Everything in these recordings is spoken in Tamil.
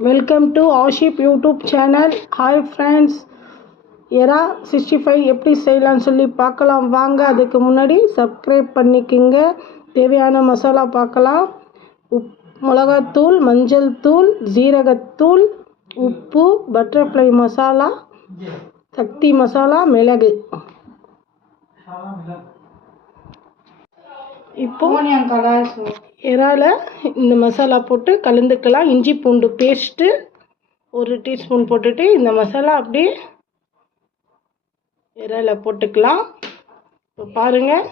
Welcome to Asif YouTube channel. Hi friends, எறா 65 எப்படி செய்யலாம்னு சொல்லி பார்க்கலாம் வாங்க. அதுக்கு முன்னாடி சப்ஸ்கிரைப் பண்ணிக்கோங்க. தேவையான மசாலா பார்க்கலாம். மிளகாத்தூள், மஞ்சள் தூள், ஜீரகத்தூள், உப்பு, பட்டர்ஃப்ளை மசாலா, சக்தி மசாலா, மிளகு. இப்போ இறால இந்த மசாலா போட்டு கலந்துக்கலாம். இஞ்சி பூண்டு பேஸ்ட்டு 1 டீஸ்பூன் போட்டுட்டு இந்த மசாலா அப்படியே இறால போட்டுக்கலாம். இப்போ பாருங்கள்,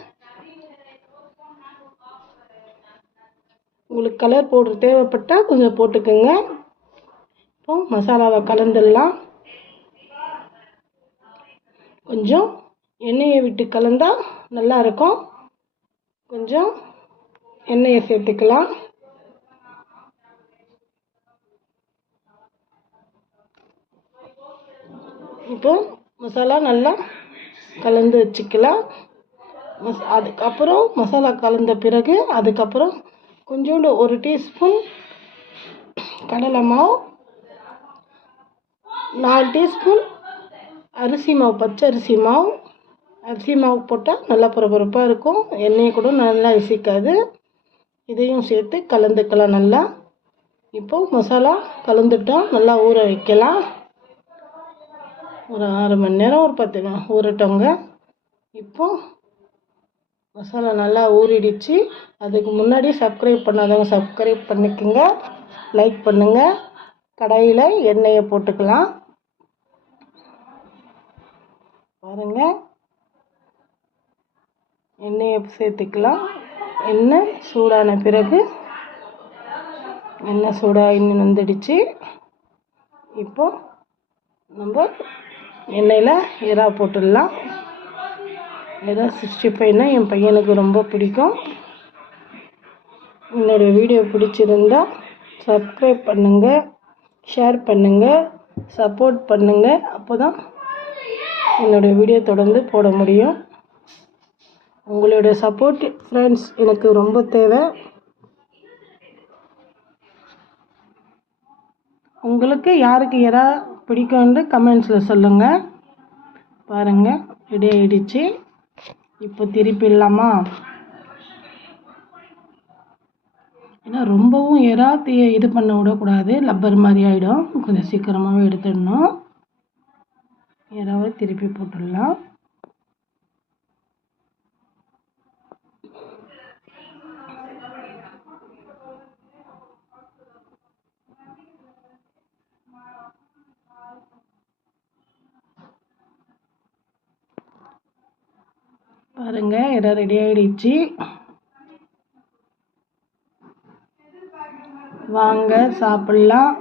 உங்களுக்கு கலர் பவுடர் தேவைப்பட்டால் கொஞ்சம் போட்டுக்கோங்க. இப்போ மசாலாவை கலந்துடலாம். கொஞ்சம் எண்ணெயை விட்டு கலந்தால் நல்லாயிருக்கும். கொஞ்சம் எண்ணெயை சேர்த்துக்கலாம். இப்போ மசாலா நல்லா கலந்து வச்சுக்கலாம். அதுக்கப்புறம் மசாலா கலந்த பிறகு அதுக்கப்புறம் கொஞ்சோண்டு 1 டீஸ்பூன் கடலை மாவு, 4 டீஸ்பூன் அரிசி மாவு, பச்சை அரிசி மாவு. அரிசி மாவு போட்டால் நல்லா பரபரப்பாக இருக்கும், எண்ணெயை கூட நல்லா இசிக்காது. இதையும் சேர்த்து கலந்துக்கலாம் நல்லா. இப்போது மசாலா கலந்துட்டோம், நல்லா ஊற வைக்கலாம். ஒரு 6 மணி நேரம், ஒரு 10 மணி ஊறட்டோங்க. இப்போது மசாலா நல்லா ஊறிடுச்சு. அதுக்கு முன்னாடி சப்ஸ்கிரைப் பண்ணாதவங்க சப்ஸ்கிரைப் பண்ணிக்கோங்க, லைக் பண்ணுங்கள். கடாயில் எண்ணெயை போட்டுக்கலாம். பாருங்கள், எண்ணெயை சேர்த்துக்கலாம். எண்ணெய் சூடான பிறகு எண்ணெய் சூடாக வந்துடுச்சு. இப்போ நம்ம எண்ணெயில் இறா போட்டுடலாம். இறா 65னா என் பையனுக்கு ரொம்ப பிடிக்கும். என்னோடய வீடியோ பிடிச்சிருந்தா சப்ஸ்கிரைப் பண்ணுங்கள், ஷேர் பண்ணுங்கள், சப்போர்ட் பண்ணுங்கள். அப்போ தான் என்னோடய வீடியோ தொடர்ந்து போட முடியும். உங்களுடைய சப்போர்ட் ஃப்ரெண்ட்ஸ் எனக்கு ரொம்ப தேவை. உங்களுக்கு யாருக்கு எறா பிடிக்கும்னு கமெண்ட்ஸில் சொல்லுங்கள். பாருங்கள், ரெடி ஆகிடுச்சு. இப்போ திருப்பிடலாமா? ஏன்னா ரொம்பவும் எறா இது பண்ண விடக்கூடாது, லப்பர் மாதிரி ஆகிடும். கொஞ்சம் சீக்கிரமாகவே எடுத்துடணும். எறாவை திருப்பி போட்டுடலாம். பாருங்க, எறா ரெடி ஆகிடுச்சு. வாங்க சாப்பிட்லாம்.